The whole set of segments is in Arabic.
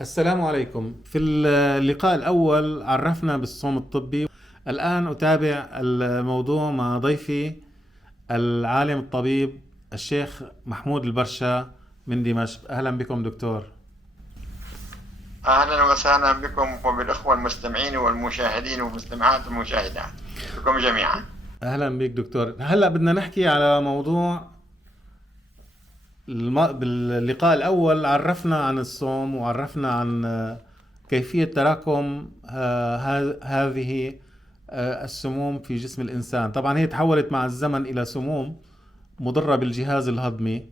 السلام عليكم. في اللقاء الأول عرفنا بالصوم الطبي. الآن أتابع الموضوع مع ضيفي العالم الطبيب الشيخ محمود البرشا من دمشق. أهلا بكم دكتور. أهلا وسهلا بكم وبالأخوة المستمعين والمشاهدين والمستمعات والمشاهدات بكم جميعا. أهلا بك دكتور. هلأ بدنا نحكي على موضوع باللقاء الأول عرفنا عن الصوم وعرفنا عن كيفية تراكم هذه السموم في جسم الإنسان. طبعا هي تحولت مع الزمن إلى سموم مضرة بالجهاز الهضمي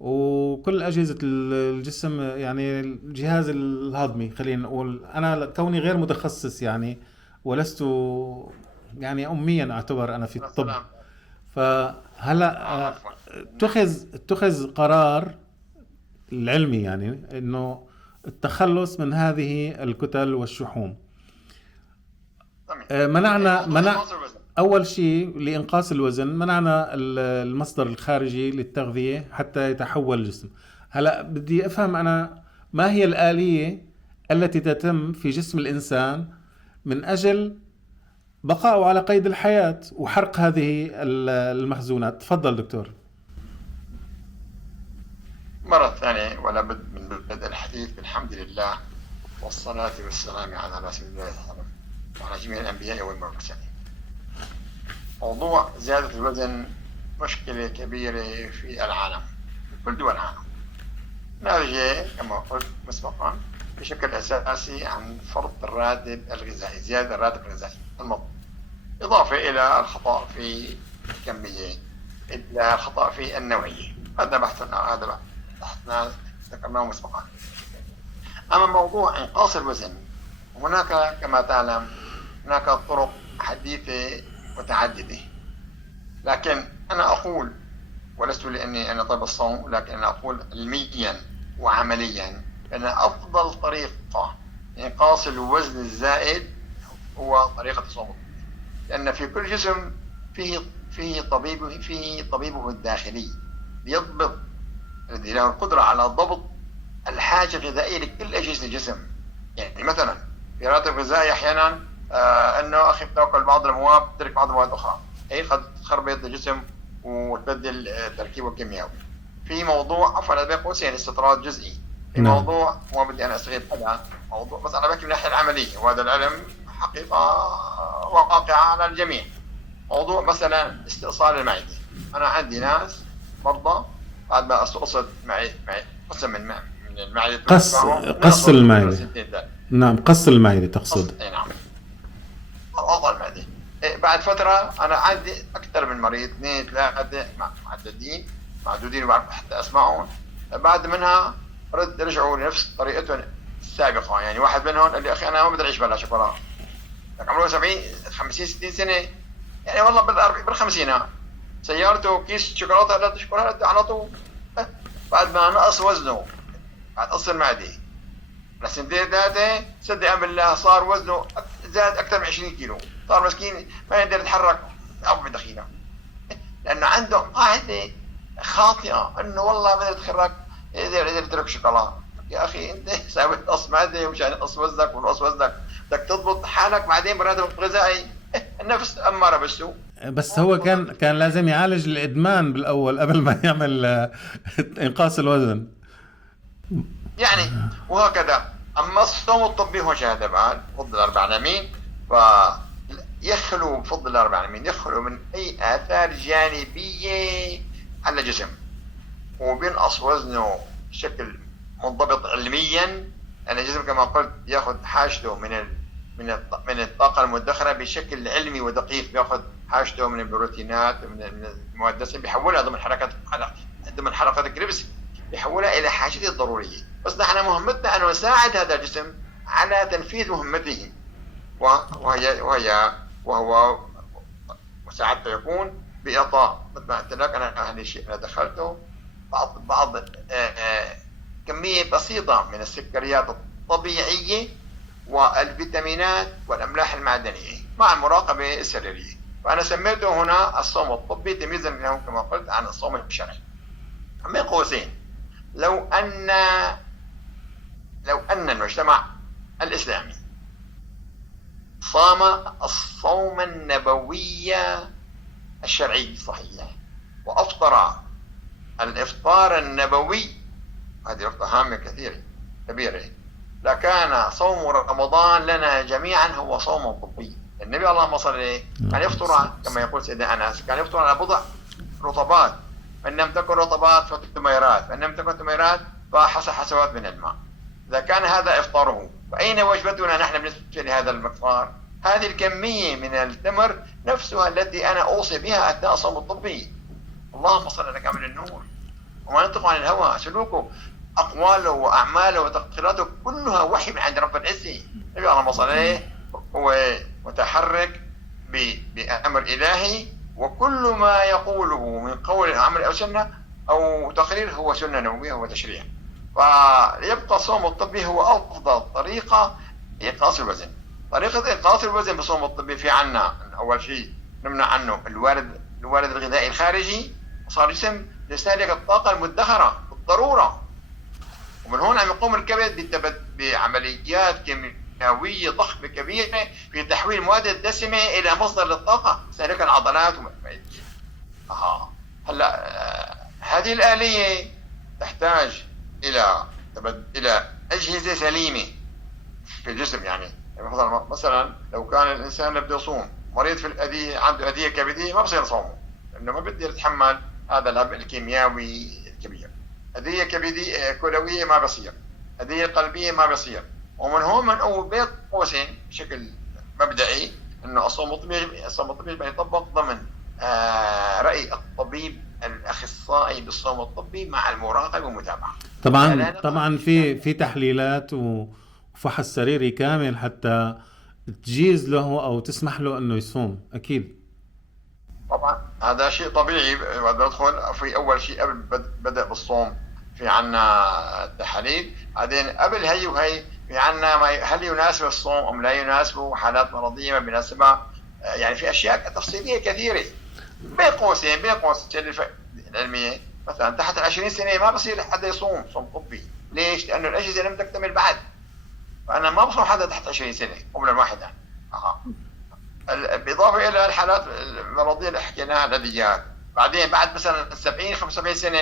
وكل أجهزة الجسم، يعني الجهاز الهضمي. خلينا نقول أنا كوني غير متخصص يعني، ولست يعني أميا أعتبر أنا في الطب. السلام. فهلا عفوا. اتخذ قرار العلمي يعني انه التخلص من هذه الكتل والشحوم. تمام. منعنا موضوع منع إنقاص الوزن. اول شيء لانقاص الوزن، منعنا المصدر الخارجي للتغذية حتى يتحول الجسم. هلا بدي افهم انا ما هي الآلية التي تتم في جسم الانسان من اجل بقائه على قيد الحياة وحرق هذه المخزونات. تفضل دكتور. مرة ثانية ولا بد من بدء الحديث بالحمد لله والصلاة والسلام على رسول الله صلى الله عليه وسلم وعلى جميع الأنبياء والمرسلين. موضوع زيادة الوزن مشكلة كبيرة في العالم، في كل دول العالم، ناتجة كما قلت مسبقا بشكل أساسي عن فرض الراتب الغذائي، زيادة الراتب الغذائي المطلوب، إضافة إلى الخطأ في الكمية، إلى الخطأ في النوعية. هذا بحثنا ذكرناه مسبقا. أما موضوع إنقاص الوزن، هناك كما تعلم هناك طرق حديثة متعددة، لكن أنا أقول، ولست لأني أنا طبيب الصوم، لكن أنا أقول علميا وعمليا أن أفضل طريقة لإنقاص الوزن الزائد هو طريقة الصوم، لأن في كل جسم فيه طبيبه الداخلي ليضبط، الذي له القدرة على ضبط الحاجة الغذائية لكل أجهزة الجسم. يعني مثلا في راتب غذائي أحيانا أنه أخي بتاكل بعض المواد تترك بعض المواد أخرى، هي قد تخربط الجسم وتبدل تركيبه الكيميائي. في موضوع عفوا أنا بين قوسين استطراد جزئي، في نعم. موضوع ما بدي أنا أستغيب حدا موضوع، بس أنا بحكي من الناحية العملية وهذا العلم حقيقة واقعة على الجميع. موضوع مثلا استئصال المعدة، أنا عندي ناس مرضى بعد ما قصت قسم من المعدة قص المعدة. سنتين. نعم، قص المعدة تقصد. نعم، أضع المعدة. بعد فترة أنا عندي أكثر من مريض، 2 3 معدودين وبعرف حتى أسمعهم، بعد منها رجعوا لنفس طريقتهم السابقة. يعني واحد منهم قال لي أخي أنا ما بدي أعيش بلا شوكولاتة، عمره 70 50 60 سنة، يعني والله بالخمسينات، سيارته كيس شوكولاتة لا شوكولاتة على طول. بعد ما نقص وزنه بعد قص المعدة لسنتين 3 صدق بالله صار وزنه زاد أكثر من 20 كيلو، صار مسكين ما يقدر يتحرك أو بدخيله، لأنه عنده قاعدة خاطئة إنه والله ما يقدر يتحرك، يقدر يترك شوكولاتة. يا أخي أنت سويت قص معدة ومشان قص وزنك ونقص وزنك بدك تضبط حالك بعدين براتب غذائي. النفس أمارة بالسوء. بس هو كان لازم يعالج الإدمان بالأول قبل ما يعمل إنقاص الوزن. يعني وهكذا. أما الصوم الطبي هو شهادة بعد بفضل رب العالمين، فيخلو بفضل رب العالمين يخلو من أي آثار جانبية على الجسم، وبينقص وزنه بشكل منضبط علميا. أن الجسم كما قلت يأخذ حاجته من الطاقة المدخرة بشكل علمي ودقيق، بيأخذ حاجته من البروتينات ومن المواد الدسمة، بيحولها ضمن حركة الكريبس، بيحولها إلى حاجته الضرورية. بس نحن مهمتنا أن نساعد هذا الجسم على تنفيذ مهمته، وهو مساعدته يكون بإعطاء، مثل ما قلت لك أنا هذا الشيء أنا دخلته بعض كمية بسيطة من السكريات الطبيعية والفيتامينات والأملاح المعدنية مع المراقبة السريرية. فأنا سميته هنا الصوم الطبي تمييزا له كما قلت عن الصوم الشرعي. من قوسين، لو أن لو أن المجتمع الإسلامي صام الصوم النبوي الشرعي الصحيح وأفطر الإفطار النبوي، هذه نقطة هامة كبيرة، لكان صوم رمضان لنا جميعا هو صوم طبي. النبي اللهم صل عليه كان يفطر كما يقول سيدنا أنس، كان يفطر على بضع رطبات، فإن لم تكن رطبات فتميرات، فإن لم تكن تميرات فحسوات من الماء. إذا كان هذا إفطاره، فأين وجبتنا نحن بالنسبة لهذا المقدار؟ هذه الكمية من التمر نفسها التي أنا أوصي بها أثناء الصوم الطبي. اللهم صل على كامل النور. وما ينطق عن الهوى، سلوكه أقواله وأعماله وتقريراته كلها وحي من عند رب العزة. النبي اللهم صل عليه هو متحرك بأمر إلهي، وكل ما يقوله من قول أو عمل أو سنة أو تقرير هو سنة نبوية وتشريع. فيبقى الصوم الطبي هو أفضل طريقة لإنقاص الوزن. طريقة إنقاص الوزن بالصوم الطبي في عنا أول شيء نمنع عنه الوارد الغذائي الخارجي، وصار جسم يستهلك الطاقة المدخرة بالضرورة، ومن هون عم يقوم الكبد بعمليات كيميائية ضخمة كبيرة في تحويل المواد الدسمة إلى مصدر للطاقة تستهلك العضلات هلا هذه الآلية تحتاج إلى أجهزة سليمة في الجسم. يعني مثلا لو كان الإنسان بده يصوم مريض في الأذية، عنده أذية كبدية، ما بصير صومه لأنه ما بده يتحمل هذا العبء الكيميائي الكبير. أذية كبدية كلوية ما بصير، أذية قلبية ما بصير. ومن هون من أول بين قوسين بشكل مبدئي إنه الصوم الطبي يطبق ضمن رأي الطبيب الأخصائي بالصوم الطبي مع المراقبة والمتابعة. طبعا في تحليلات وفحص سريري كامل حتى تجيز له أو تسمح له إنه يصوم. أكيد طبعا هذا شيء طبيعي. بعد ندخل في أول شيء قبل بدء بالصوم في عنا التحاليل، بعدين قبل هي وهي في عنا هل يناسب الصوم أم لا يناسبه، حالات مرضية ما بيناسبها. يعني في أشياء تفصيلية كثيرة. بين قوسين العلمية مثلا تحت 20 سنة ما بصير حدا يصوم صوم طبي. ليش؟ لأنه الأجهزة لم تكتمل بعد، فأنا ما بصوم حدا تحت 20 سنة قبل الواحدة. بالإضافة إلى الحالات المرضية اللي حكيناها الأذيات. بعدين بعد مثلا 70-75 سنة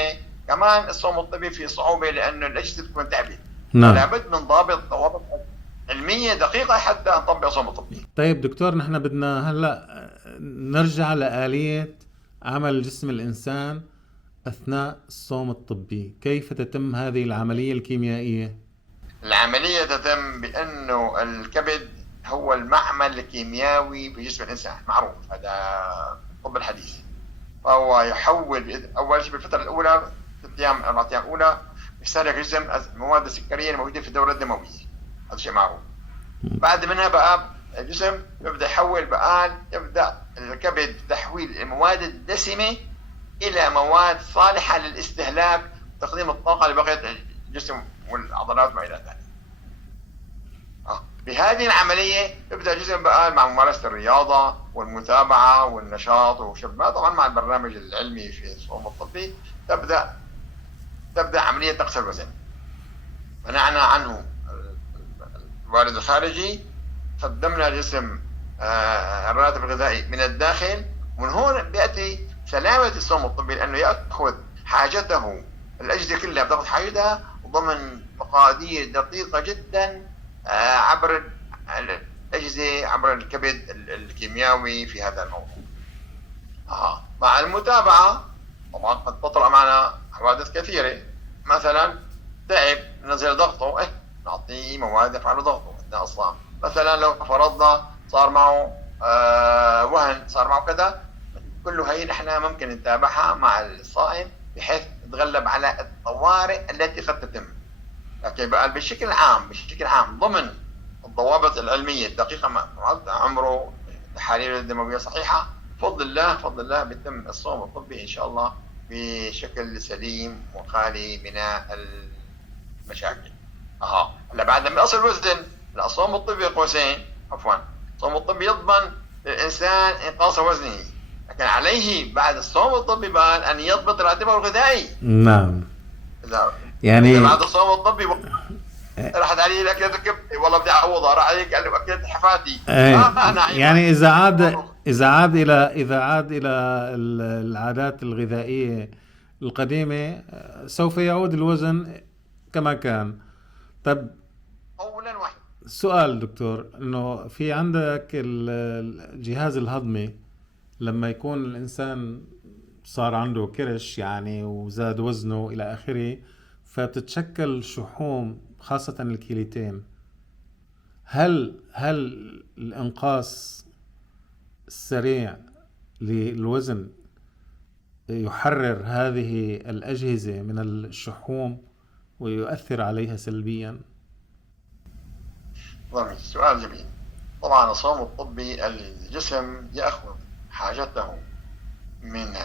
كمان الصوم الطبي فيه صعوبة لأنه الأجهزة تكون تعبت. لابد من ضوابط علمية دقيقة حتى نطبق صوم الطبي. طيب دكتور، نحن بدنا هلأ نرجع لآلية عمل جسم الإنسان أثناء الصوم الطبي. كيف تتم هذه العملية الكيميائية؟ العملية تتم بأنه الكبد هو المعمل الكيميائي في جسم الإنسان، معروف هذا الطب الحديث. فهو يحول أول شيء بالفترة الأولى 3 أيام 4 أيام أولى يستهلك الجسم المواد السكرية الموجودة في الدورة الدموية، هذا شيء معروف. بعد منها بقى الجسم يبدأ يحول يبدأ الكبد تحويل المواد الدسمة إلى مواد صالحة للاستهلاك وتقديم الطاقة لبقية الجسم والعضلات وما إلى ذلك. بهذه العملية يبدأ الجسم بقى مع ممارسة الرياضة والمتابعة والنشاط وشبه طبعا مع البرنامج العلمي في الصوم الطبي تبدأ عملية نقص الوزن. منعنا عنه الوارد الخارجي، قدمنا الجسم الراتب الغذائي من الداخل. ومن هون بيأتي سلامة الصوم الطبي، لأنه يأخذ حاجته، الأجهزة كلها بتأخذ حاجتها ضمن مقادير دقيقة جدا عبر الأجهزة، عبر الكبد الكيميائي في هذا الموضوع. مع المتابعة طبعا قد تطرأ معنا حوادث كثيرة. مثلا تعب نزل ضغطه، نعطيه مواد يرفع له ضغطه أثناء الصيام. مثلا لو فرضنا صار معه وهن، صار معه كذا، كله هي نحن ممكن نتابعها مع الصائم بحيث نتغلب على الطوارئ التي قد تتم. لكن بقى بشكل عام ضمن الضوابط العلمية الدقيقة مع عمره، التحاليل الدموية صحيحة، بفضل الله بيتم الصوم الطبي إن شاء الله بشكل سليم وخالي من المشاكل. هلا بعد ما يصل الوزن، الصوم الطبي قوسين الصوم الطبي يضمن للإنسان إنقاص وزنه، لكن عليه بعد الصوم الطبي بقى أن يضبط راتبه الغذائي. نعم. يعني بعد الصوم الطبي راحت علي الاكله ركبت والله بدي اعوضها، راح عليك قال له اكلت حفاتي. انا يعني إذا عاد إلى العادات الغذائية القديمة، سوف يعود الوزن كما كان. طب اولا واحد. سؤال دكتور، إنه في عندك الجهاز الهضمي لما يكون الإنسان صار عنده كرش يعني وزاد وزنه إلى آخره، فبتتشكل شحوم خاصة الكليتين. هل الإنقاص السريع للوزن يحرر هذه الأجهزة من الشحوم ويؤثر عليها سلبيا؟ جميل، سؤال جميل. طبعا الصوم الطبي الجسم يأخذ حاجته من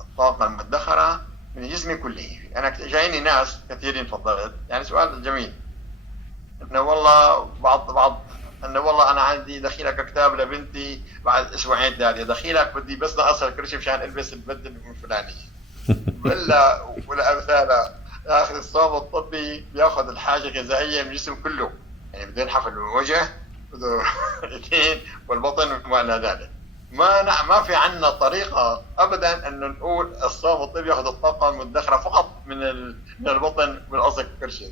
الطاقة المدخرة من الجسم كله. أنا جايني ناس كثيرين فضلت يعني سؤال جميل، إنه والله بعض إنه والله أنا عندي دخيلك كتاب لبنتي بعد أسبوعين ثلاثة، دخيلك بدي بس نقصر كرشي مشان ألبس البدل الفلانية ولا أمثالها. ياخذ الصوم الطبي بياخذ الحاجة الغذائية من الجسم كله، يعني بده ينحف الوجه، بده الايدين والبطن وما الى ذلك. ما في عندنا طريقه ابدا انه نقول الصوم الطبي ياخذ الطاقه المدخره فقط من البطن من قصد كرشي.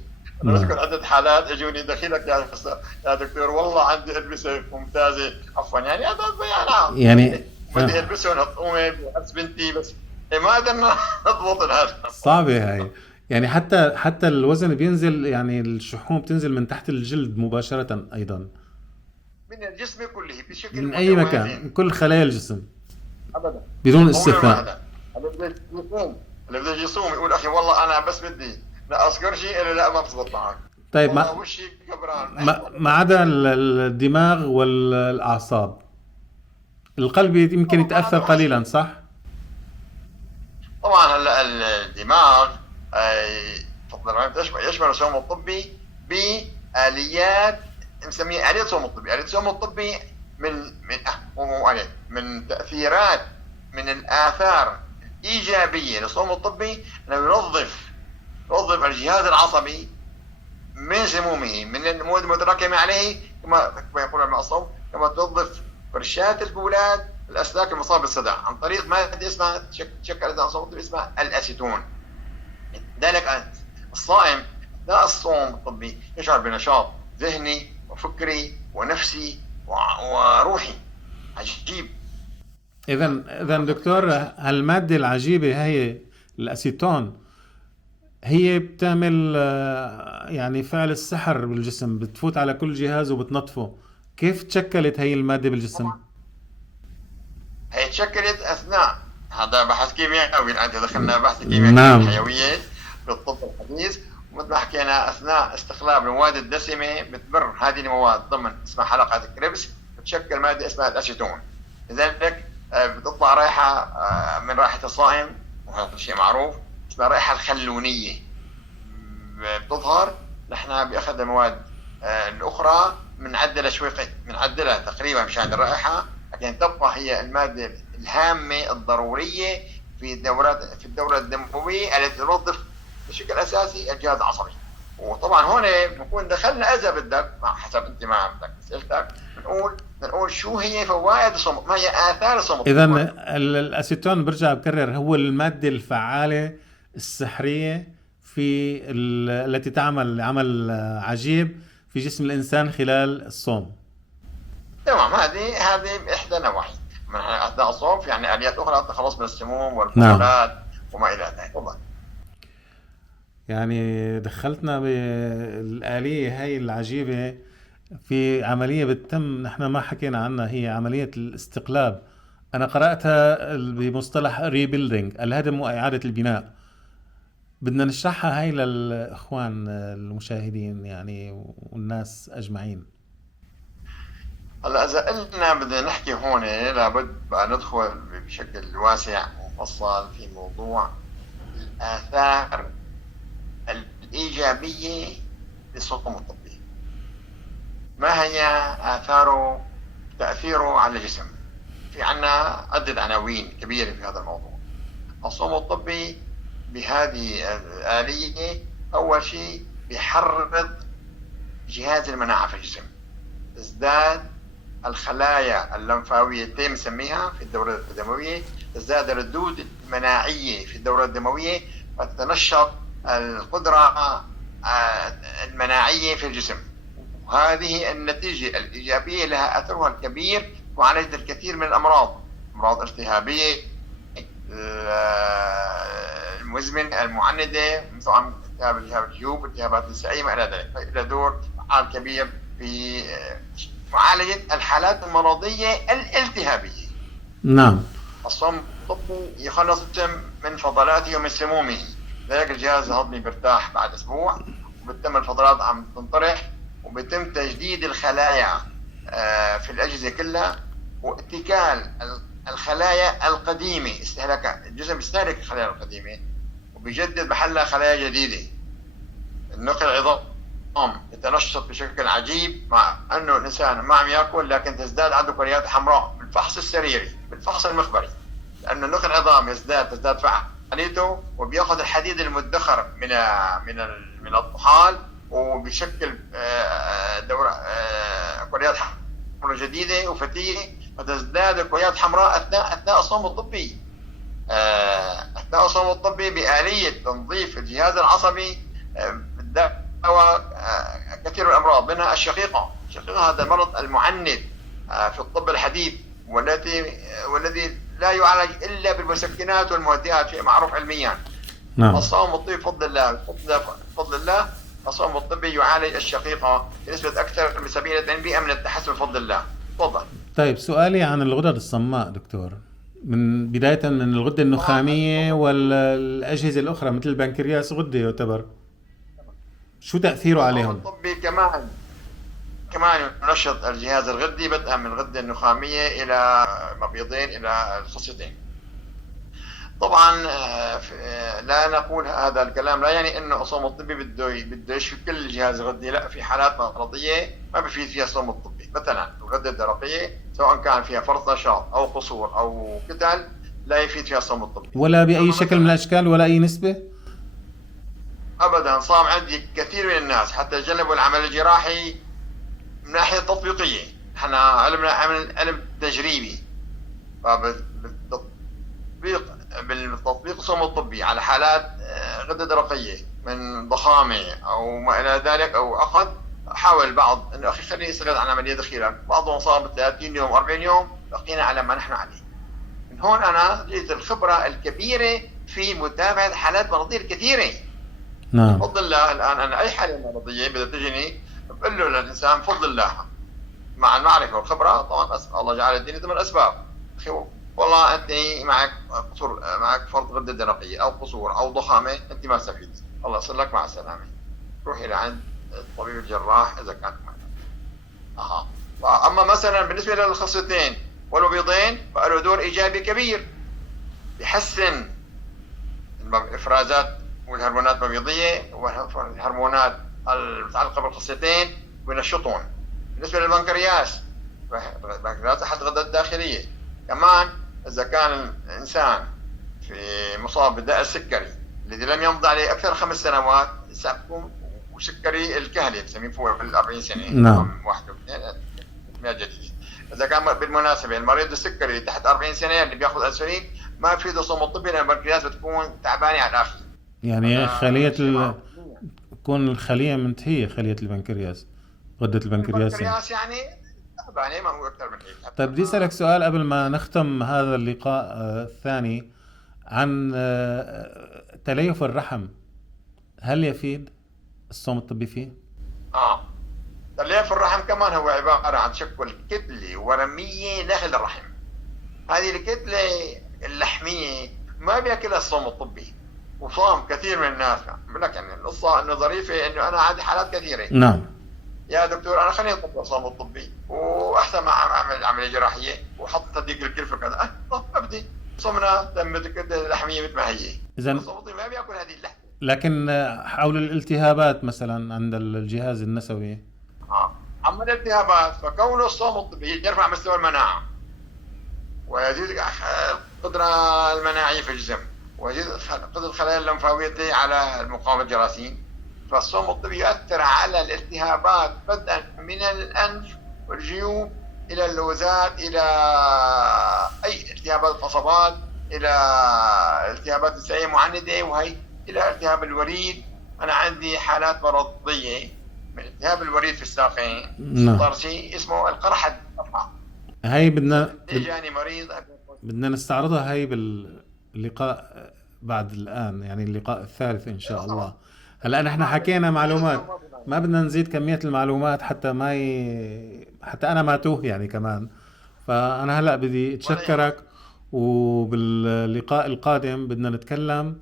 انا بذكر عده حالات اجوني دخيلك يا دكتور والله عندي البسه ممتازه عفوا يعني هذا بيانات يعني بدي البسهم اطقمه بحس بنتي بس ما قدرنا نضبط هذا. صعبة هاي. يعني حتى الوزن بينزل، يعني الشحوم بتنزل من تحت الجلد مباشرة أيضا من الجسم كله بشكل من أي مكان، متوازي من كل خلايا الجسم ابدا بدون هو استثناء. اللي بده يصوم يقول اخي والله انا بس بدي لا اصغر شيء الا لا ما بزبط معك. طيب والله وشي كبران. ما عدا الدماغ والأعصاب، القلب يمكن يتأثر قليلا صح؟ طبعا هلا الدماغ يشمل الصوم الطبي بآليات نسميها آلية الصوم الطبي. آلية الصوم الطبي من تأثيرات من الآثار الإيجابية للصوم الطبي انه ينظف الجهاز العصبي من سمومه، من المواد المتراكمة عليه، كما يقول علماء الصوم، كما تنظف فرشات البولاد الأسلاك المصابة بالصدع عن طريق مادة اسمها تشكل الصوم الطبي اسمها الأسيتون. لذلك الصائم أثناء الصوم الطبي يشعر بنشاط ذهني وفكري ونفسي وروحي عجيب. إذا دكتور، هالمادة العجيبة هي الأسيتون هي بتعمل يعني فعل السحر بالجسم، بتفوت على كل جهاز وبتنظفه. كيف تشكلت هي المادة بالجسم؟ هي تشكلت أثناء هذا بحث كيميائي، أنت دخلنا بحث كيميائي نعم. الحيويات بالطب الحديث، ومثل ما حكينا أثناء استخلاص المواد الدسمة بتمر هذه المواد ضمن اسمها حلقة كريبس، بتشكل مادة اسمها الأسيتون. لذلك بتطلع رائحة من رائحة الصائم، وهذا شيء معروف، اسمها الرائحة الخلونية بتظهر. نحن بأخذ المواد الأخرى بنعدلها شوي، بنعدلها تقريبا مشان الرائحة، لكن تبقى هي المادة الهامة الضرورية في الدورة الدموية التي تنظف بشكل أساسي الجهاز العصبي. وطبعا هون بنكون دخلنا إذا بدك حسب أنت ما بدك أسئلتك، بنقول شو هي فوائد الصوم، ما هي آثار الصوم. إذا الأسيتون برجع بكرر هو المادة الفعالة السحرية التي تعمل عمل عجيب في جسم الإنسان خلال الصوم. تمام، هذه إحدى نواحي من أثناء الصوم، في يعني آليات أخرى التخلص من السموم والفضلات وما إلى ذلك. والله يعني دخلتنا بالآلية هاي العجيبة في عملية بتتم نحن ما حكينا عنها، هي عملية الاستقلاب. أنا قرأتها بمصطلح ريبيلدينج، الهدم وإعادة البناء. بدنا نشرحها هاي للإخوان المشاهدين يعني والناس أجمعين. هلا إذا قلنا بدنا نحكي هون لابد بقى ندخل بشكل واسع ومفصل في موضوع الآثار الإيجابية للصوم الطبي. ما هي آثاره، تأثيره على الجسم؟ في عنا عدة عناوين كبيرة في هذا الموضوع. الصوم الطبي بهذه الآلية أول شيء بيحرض جهاز المناعة في الجسم، تزداد الخلايا اللمفاوية اللي بنسميها في الدورة الدموية، تزداد الردود المناعية في الدورة الدموية، فتتنشط القدرة المناعية في الجسم. وهذه النتيجة الإيجابية لها أثرها الكبير في معالجة الكثير من الأمراض، أمراض التهابية المزمن المعندة، مثل التهاب الجيوب، التهابات النسائية، ما إلى ذلك. له دور فعال كبير في معالجة الحالات المرضية الالتهابية. نعم. الصوم الطبي يخلص الجسم من فضلاته ومن سمومه، لذلك الجهاز الهضمي بيرتاح بعد أسبوع، وبتتم الفضلات عم تنطرح، وبتم تجديد الخلايا في الأجهزة كلها، واتكال الخلايا القديمة، استهلاك الجسم بيستهلك الخلايا القديمة وبيجدد محلها خلايا جديدة. النخل العظام يتنشط بشكل عجيب، مع أنه الإنسان ما عم يأكل لكن تزداد عنده كريات حمراء بالفحص السريري بالفحص المخبري، لأن النخل العظام تزداد فعاليته، وبيأخذ الحديد المدخر من الطحال، وبيشكل دورة كريات حمراء جديدة وفتية، فتزداد الكريات حمراء أثناء الصوم الطبي. أثناء الصوم الطبي بآلية تنظيف الجهاز العصبي بالدواء كثير من الأمراض، منها الشقيقة. هذا المرض المعند في الطب الحديث، والذي لا يعالج إلا بالمسكنات والمهدئات، شيء معروف علميا. نعم. الصوم الطبي بفضل الله الصوم الطبي يعالج الشقيقة بنسبة أكثر من 70% من التحسن بفضل الله. تفضل. طيب سؤالي عن الغدد الصماء دكتور، من بداية من الغدة النخامية والأجهزة الأخرى مثل البنكرياس، غدة يعتبر، شو تأثيره عليهم؟ الطبي كمان ينشط الجهاز الغدي، بدءا من الغدة النخامية إلى مبيضين إلى الخصيتين. طبعا لا نقول هذا الكلام لا يعني انه الصوم الطبي بده يشفي كل الجهاز الغدي، لا، في حالات مرضيه ما بفيد فيها الصوم الطبي، مثلا الغده الدرقيه سواء كان فيها فرط نشاط او قصور او كتل لا يفيد فيها الصوم الطبي ولا باي شكل من الاشكال ولا اي نسبه ابدا. صام عندي كثير من الناس حتى يتجنبوا العمل الجراحي من ناحيه تطبيقيه. احنا علم تجريبي، بالتطبيق الصوم الطبي على حالات غدة درقية من ضخامة أو ما إلى ذلك أو أخذ، حاول البعض أنه أخي خليه يستغل عن عملية دخيلة، بعضهم صار 30 يوم 40 يوم، بقينا على ما نحن عليه. من هون أنا جئت الخبرة الكبيرة في متابعة حالات مرضية الكثيرة. نعم. بفضل الله الآن أنا أي حالة مرضية بدها تجيني بقول له للإنسان بفضل الله مع المعرفة والخبرة، طبعا الله جعل الدين ضمن الأسباب. أخي والله انت معك قصور، معك فرط غده درقيه او قصور او ضخامه، انت ما استفيد، الله يصل لك مع السلامه، روح الى عند الطبيب الجراح اذا كانت معك. اما مثلا بالنسبه للخصيتين والمبيضين فله دور ايجابي كبير، بيحسن الافرازات والهرمونات المبيضيه والهرمونات المتعلقه بالخصيتين وينشطون. بالنسبه للبنكرياس، البنكرياس احد الغدات الداخليه. كمان إذا كان الإنسان في مصاب بالداء السكري الذي لم يمضي عليه أكثر 5 سنوات، سيكون وسكري الكهلي بسميه فوق 40 سنة. نعم. 1 و2 جديد. إذا كان بالمناسبة المريض السكري تحت 40 سنة اللي بياخذ أنسولين ما في له صوم طبي، لأن البنكرياس بتكون تعبانة على الآخر. يعني تكون الخلية منتهية، خلية البنكرياس، غدة البنكرياس يعني ما هو أكثر من هيك. طيب بدي أسألك سؤال قبل ما نختم هذا اللقاء الثاني عن تليف الرحم، هل يفيد الصوم الطبي فيه؟ تليف الرحم كمان هو عبارة عن تشكل كتلة ورمية داخل الرحم. هذه الكتلة اللحمية ما بياكلها الصوم الطبي، وصام كثير من الناس بقول لك يعني القصة انه ظريفة، انه انا عندي حالات كثيرة. نعم. يا دكتور انا خليني اطبق الصوم الطبي واحسن ما اعمل عمليه جراحيه وحط تدقيق الكلفه كذا، ابدي صمنا تمت الكتله اللحميه مثل ما هي. اذا الصوم الطبي ما بياكل هذه اللحمه. لكن حول الالتهابات مثلا عند الجهاز النسوي، اما الالتهابات فكونه الصوم الطبي يرفع مستوى المناعه ويزيد القدره المناعيه في الجسم، ويزيد قدره الخلايا اللمفاويه على مقاومه الجراثيم، فالصوم الطبي يؤثر على الالتهابات بدءا من الأنف والجيوب إلى اللوزات، إلى أي التهابات القصبات، إلى التهابات السعية معندة، وهي إلى التهاب الوريد. أنا عندي حالات مرضية من التهاب الوريد في الساقين، نعم. صار شيء اسمه القرحة الصفراء. هاي بدنا جاني مريض بدنا نستعرضها هاي باللقاء بعد الآن، يعني اللقاء الثالث إن شاء الله. هلا نحن حكينا معلومات، ما بدنا نزيد كمية المعلومات حتى حتى أنا ما توه يعني كمان. فأنا هلا بدي أتشكرك، وباللقاء القادم بدنا نتكلم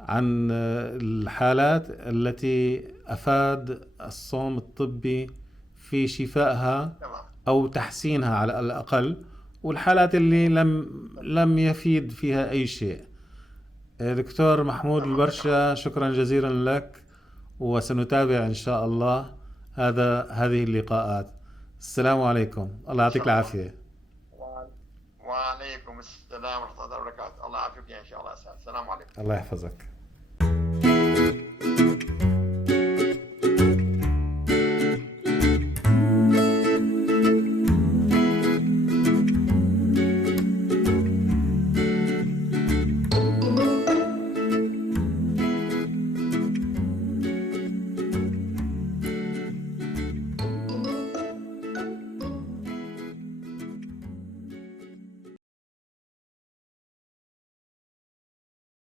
عن الحالات التي أفاد الصوم الطبي في شفائها أو تحسينها على الأقل، والحالات اللي لم يفيد فيها أي شيء. دكتور محمود البرشا، شكرا جزيلا لك، وسنتابع إن شاء الله هذه اللقاءات. السلام عليكم، الله يعطيك العافية. وعليكم السلام ورحمة الله وبركاته. الله يعافيك إن شاء الله. السلام عليكم. الله يحفظك.